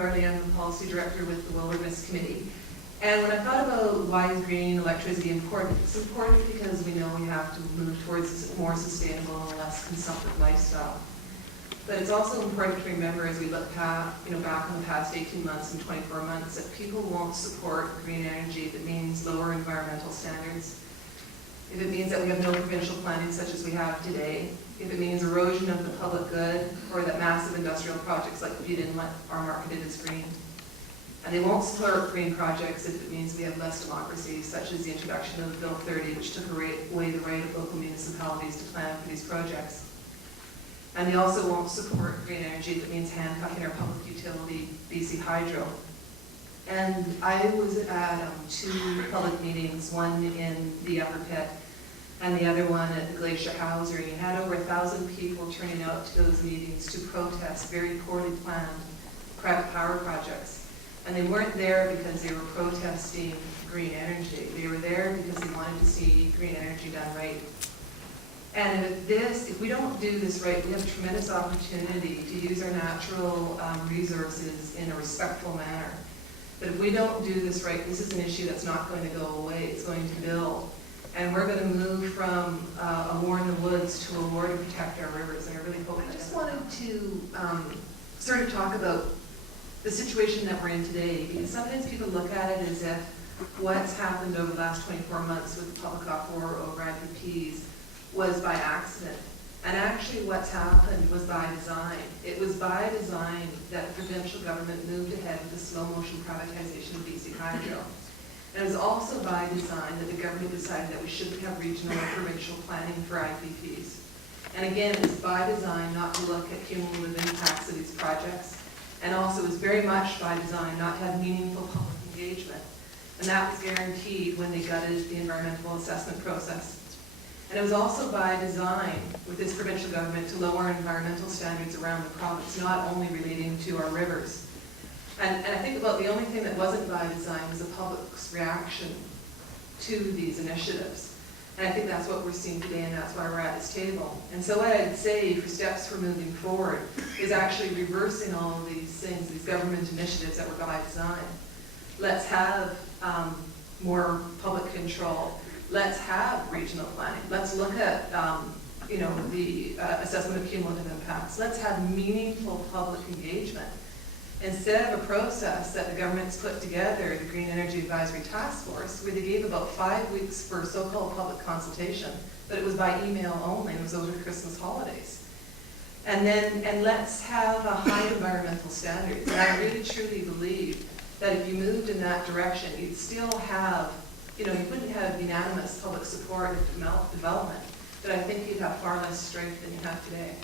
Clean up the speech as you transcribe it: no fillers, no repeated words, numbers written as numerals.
Barlee. I'm the policy director with the Wilderness Committee. And when I thought about why is green electricity important, it's important because we know we have to move towards a more sustainable and less consumptive lifestyle. But it's also important to remember as we look back on the past 18 months and 24 months that people won't support green energy if it means lower environmental standards, if it means that we have no provincial planning such as we have today, if it means erosion of the public good, or that massive industrial projects like Butte Inlet are marketed as green. And they won't support green projects if it means we have less democracy, such as the introduction of Bill 30, which took away the right of local municipalities to plan for these projects. And they also won't support green energy if it means handcuffing our public utility, BC Hydro. And I was at 2 public meetings, one in the Upper Pit and the other one at the Glacier House, where you had over 1,000 people turning out to those meetings to protest very poorly planned private power projects. And they weren't there because they were protesting green energy. They were there because they wanted to see green energy done right. And if we don't do this right, we have a tremendous opportunity to use our natural resources in a respectful manner. But if we don't do this right, this is an issue that's not going to go away. It's going to build. And we're going to move from a war in the woods to a war to protect our rivers. And I really hope. I just wanted to sort of talk about the situation that we're in today, because sometimes people look at it as if what's happened over the last 24 months with the public uproar over IPPs was by accident. And actually what's happened was by design. It was by design that the provincial government moved ahead with the slow motion privatization of BC Hydro. And it was also by design that the government decided that we shouldn't have regional or provincial planning for IPPs. And again, it was by design not to look at cumulative impacts of these projects. And also it was very much by design not to have meaningful public engagement. And that was guaranteed when they gutted the environmental assessment process. And it was also by design with this provincial government to lower environmental standards around the province, not only relating to our rivers. And I think about the only thing that wasn't by design was the public's reaction to these initiatives. And I think that's what we're seeing today, and that's why we're at this table. And so what I'd say for steps for moving forward is actually reversing all of these things, these government initiatives that were by design. Let's have more public control. Let's have regional planning. Let's look at the assessment of cumulative impacts. Let's have meaningful public engagement. Instead of a process that the government's put together, the Green Energy Advisory Task Force, where they gave about 5 weeks for so-called public consultation, but it was by email only, it was over the Christmas holidays. And let's have a high environmental standards. And I really truly believe that if you moved in that direction, you'd still have, you wouldn't have unanimous public support of development, but I think you'd have far less strength than you have today.